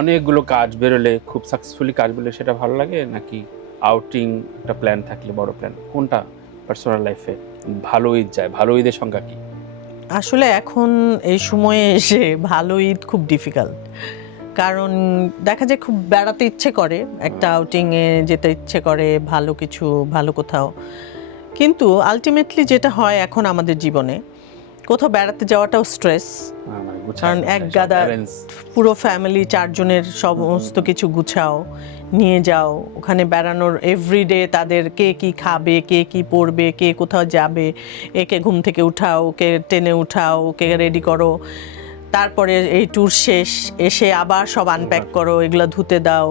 অনেকগুলো কাজ বেরোলে, খুব সাকসেসফুলি কাজ বেরোলে সেটা ভালো লাগে, নাকি আউটিং একটা প্ল্যান থাকলে, বড় প্ল্যান, কোনটা পার্সোনাল লাইফে ভালো ঈদ যায়? ভালো ঈদের সংজ্ঞা কি? আসলে এখন এই সময়ে এসে ভালো ঈদ খুব ডিফিকাল্ট, কারণ দেখা যায় খুব বেড়াতে ইচ্ছে করে, একটা আউটিংয়ে যেতে ইচ্ছে করে, ভালো কিছু ভালো কোথাও। কিন্তু আলটিমেটলি যেটা হয় এখন আমাদের জীবনে, কোথাও বেড়াতে যাওয়াটাও স্ট্রেস, কারণ এক গাদা পুরো ফ্যামিলি 4 জনের সমস্ত কিছু গুছাও, নিয়ে যাও ওখানে বেড়ানোর, এভরিডে তাদের কে কি খাবে, কে কি পরবে, কে কোথাও যাবে, একে ঘুম থেকে উঠাও, ওকে টেনে উঠাও, ওকে রেডি করো, তারপরে এই ট্যুর শেষ এসে আবার সব আনপ্যাক করো, এগুলো ধুতে দাও,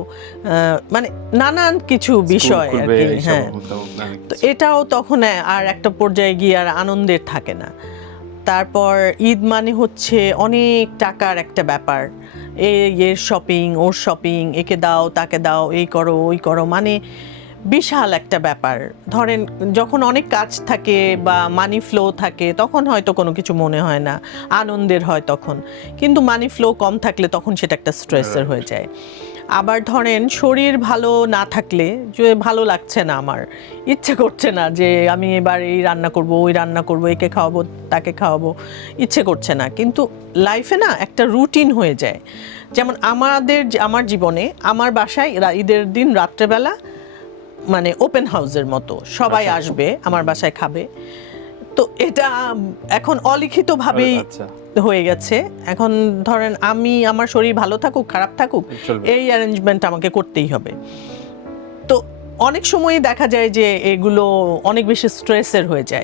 মানে নানান কিছু বিষয় আর কি। হ্যাঁ, তো এটাও তখন আর একটা পর্যায়ে গিয়ে আর আনন্দের থাকে না। তারপর ঈদ মানে হচ্ছে অনেক টাকার একটা ব্যাপার, এর শপিং, ওর শপিং, একে দাও তাকে দাও, এই করো ওই করো, মানে বিশাল একটা ব্যাপার। ধরেন যখন অনেক কাজ থাকে বা মানি ফ্লো থাকে তখন হয়তো কোনো কিছু মনে হয় না, আনন্দের হয় তখন, কিন্তু মানি ফ্লো কম থাকলে তখন সেটা একটা স্ট্রেসের হয়ে যায়। আবার ধরেন শরীর ভালো না থাকলে, যে ভালো লাগছে না, আমার ইচ্ছে করছে না যে আমি এবার এই রান্না করব, ওই রান্না করব, একে খাওয়াবো তাকে খাওয়াবো, ইচ্ছে করছে না, কিন্তু লাইফে না একটা রুটিন হয়ে যায়। যেমন আমার জীবনে, আমার বাসায় ঈদের দিন রাত্রেবেলা মানে ওপেন হাউসের মতো সবাই আসবে আমার বাসায় খাবে। তো এটা এখন অলিখিতভাবেই হয়ে গেছে। এখন ধরেন আমি, আমার শরীর ভালো থাকুক খারাপ থাকুক, এই অ্যারেঞ্জমেন্ট আমাকে করতেই হবে। তো অনেক সময়ই দেখা যায় যে এগুলো অনেক বেশি স্ট্রেসের হয়ে যায়।